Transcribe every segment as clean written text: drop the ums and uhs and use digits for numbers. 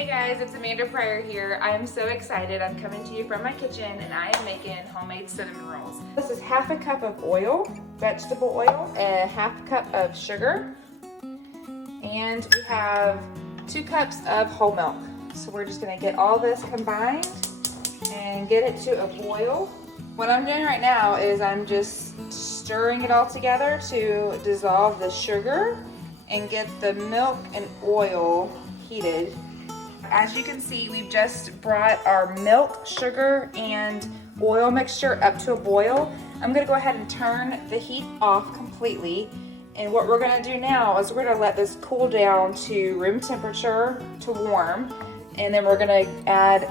Hey guys, it's Amanda Pryor here. I am so excited. I'm coming to you from my kitchen and I am making homemade cinnamon rolls. This is half a cup of oil, vegetable oil, a half cup of sugar, and we have 2 cups of whole milk. So we're just gonna get all this combined and get it to a boil. What I'm doing right now is I'm just stirring it all together to dissolve the sugar and get the milk and oil heated. As you can see, we've just brought our milk, sugar, and oil mixture up to a boil. I'm gonna go ahead and turn the heat off completely. And what we're gonna do now is we're gonna let this cool down to room temperature to warm. And then we're gonna add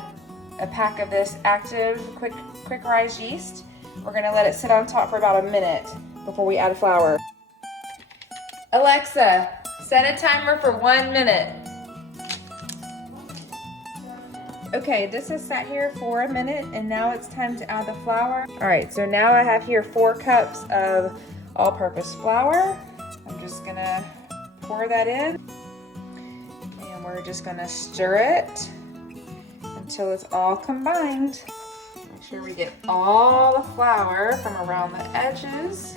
a pack of this active quick rise yeast. We're gonna let it sit on top for about a minute before we add flour. Alexa, set a timer for 1 minute. Okay, this has sat here for a minute and now it's time to add the flour. All right, so now I have here 4 cups of all-purpose flour. I'm just gonna pour that in and we're just gonna stir it until it's all combined. Make sure we get all the flour from around the edges.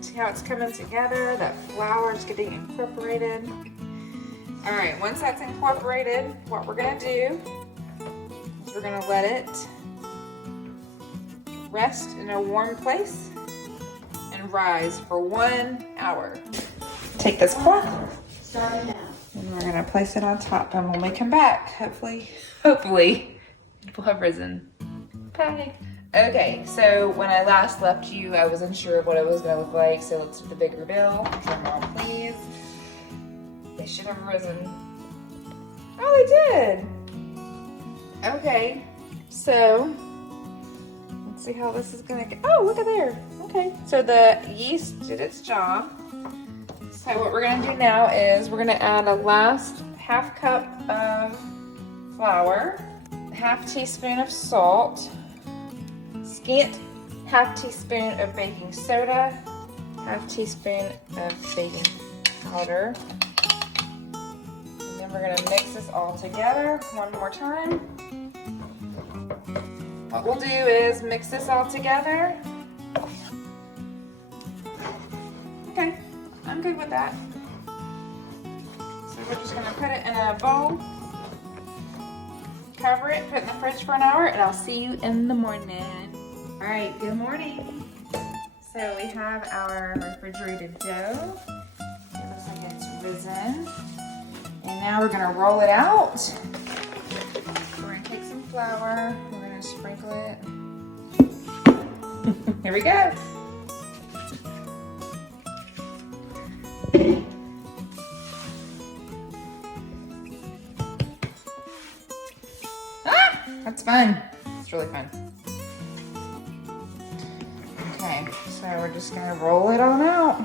See how it's coming together? That flour is getting incorporated. All right, once that's incorporated, what we're gonna do is we're gonna let it rest in a warm place and rise for 1 hour. Take this cloth and we're gonna place it on top, and when we come back, hopefully it will have risen. Bye. Okay, so when I last left you, I wasn't sure what it was gonna look like, so let's do the big reveal. Drum roll, please. They should have risen. Oh, they did. Okay, so let's see how this is gonna go. Oh, look at there. Okay, so the yeast did its job. So what we're gonna do now is we're gonna add a last half cup of flour, half teaspoon of salt, scant half teaspoon of baking soda, half teaspoon of baking powder. We're gonna mix this all together one more time. What we'll do is mix this all together. Okay, I'm good with that. So we're just gonna put it in a bowl, cover it, put it in the fridge for an hour, and I'll see you in the morning. All right, good morning. So we have our refrigerated dough. It looks like it's risen. And now we're gonna roll it out. We're gonna take some flour, we're gonna sprinkle it. Here we go. Ah, that's fun. It's really fun. Okay, so we're just gonna roll it on out.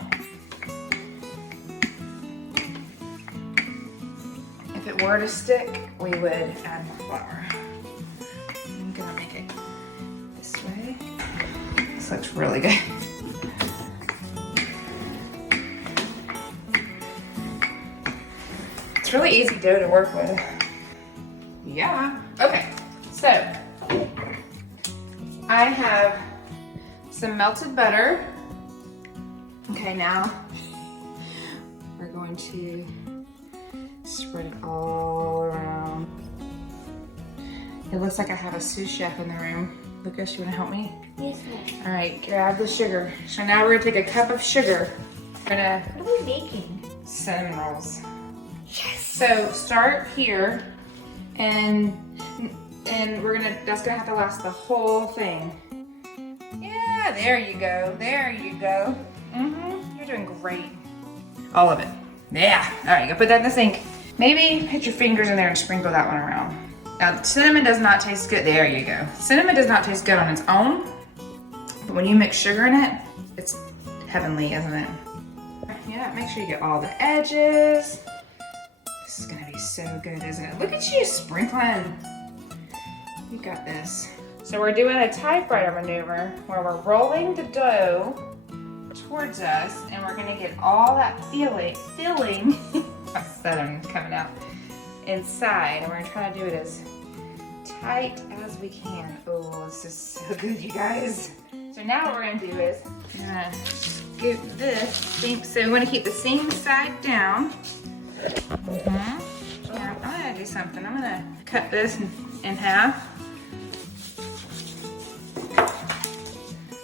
If it were to stick, we would add more flour. I'm gonna make it this way. This looks really good. It's really easy dough to work with. Yeah. Okay, so I have some melted butter. Okay, now we're going to spread it all around. It looks like I have a sous chef in the room. Lucas, you wanna help me? Yes, ma'am. All right, grab the sugar. So now we're gonna take a cup of sugar. We're gonna What are we making? cinnamon rolls. Yes. So start here, and that's gonna have to last the whole thing. Yeah, there you go, there you go. You're doing great. All of it. Yeah, all right, go put that in the sink. Maybe put your fingers in there and sprinkle that one around. Now, cinnamon does not taste good. There you go. Cinnamon does not taste good on its own, but when you mix sugar in it, it's heavenly, isn't it? Yeah, make sure you get all the edges. This is gonna be so good, isn't it? Look at you sprinkling. You got this. So we're doing a typewriter maneuver where we're rolling the dough towards us and we're gonna get all that filling cinnamon coming out inside. And we're gonna try to do it as tight as we can. Oh, this is so good, you guys. So now what we're gonna do is, I'm gonna scoop this. So we wanna keep the seam side down. Yeah, I'm gonna do something. I'm gonna cut this in half.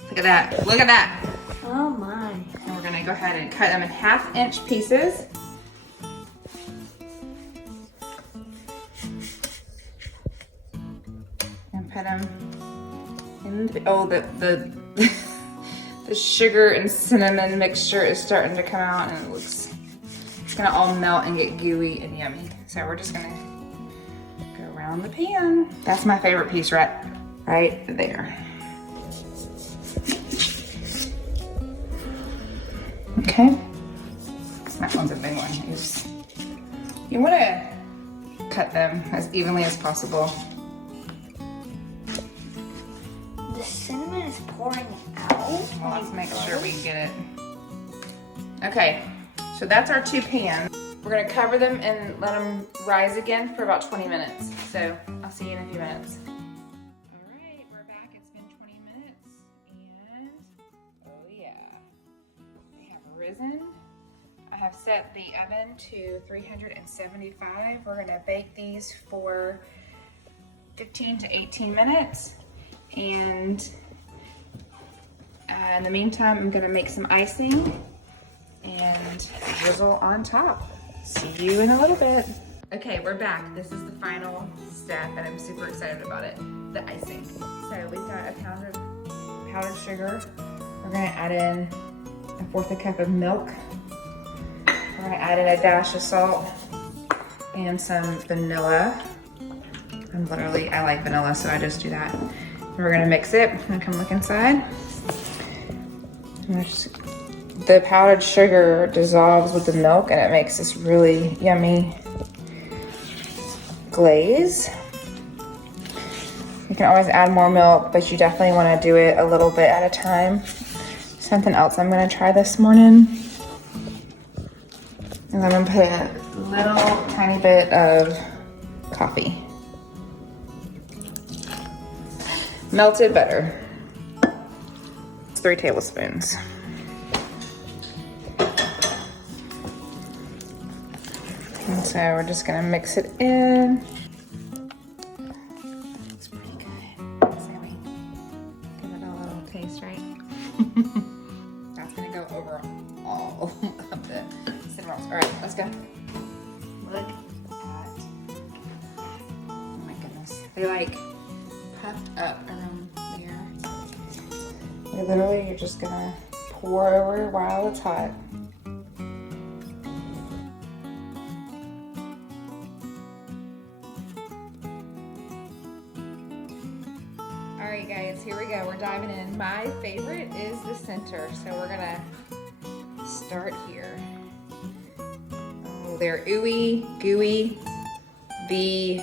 Look at that, look at that. Oh my. And we're gonna go ahead and cut them in 1/2 inch pieces. And put them in the, oh, the the sugar and cinnamon mixture is starting to come out and it's gonna all melt and get gooey and yummy. So we're just gonna go around the pan. That's my favorite piece right there. Okay, that one's a big one. You want to cut them as evenly as possible. The cinnamon is pouring out. Well, let's make sure we get it. Okay, so that's our 2 pans. We're gonna cover them and let them rise again for about 20 minutes. So I'll see you in a few minutes. All right, we're back. It's been 20 minutes and oh yeah. Risen. I have set the oven to 375. We're gonna bake these for 15 to 18 minutes. And in the meantime, I'm gonna make some icing and drizzle on top. See you in a little bit. Okay, we're back. This is the final step and I'm super excited about it, the icing. So we've got a pound of powdered sugar. We're gonna add in 1/4 cup of milk. We're gonna add in a dash of salt and some vanilla. I like vanilla, so I just do that. And we're gonna mix it. I'm gonna come look inside. The powdered sugar dissolves with the milk and it makes this really yummy glaze. You can always add more milk, but you definitely wanna do it a little bit at a time. Something else I'm gonna try this morning is I'm gonna put a little tiny bit of coffee. Melted butter. It's 3 tablespoons. And so we're just gonna mix it in. Looks pretty good. So we give it a little taste, right? That's gonna go over all of the cinnamon rolls. All right, let's go. Look at that. Oh my goodness. They like puffed up around there. You're just gonna pour over while it's hot. All right, guys, here we go. We're diving in. My favorite is the center, so we're gonna start here. Oh, they're ooey gooey. The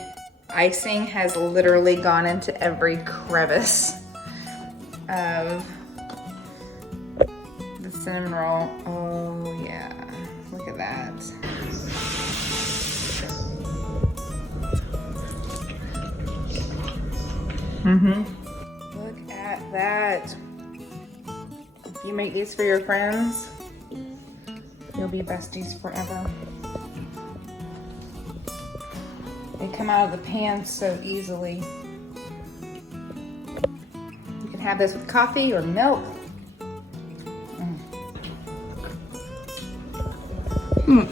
icing has literally gone into every crevice of the cinnamon roll. Oh yeah, look at that. Look at that. If you make these for your friends, you'll be besties forever. They come out of the pan so easily. You can have this with coffee or milk. Mm.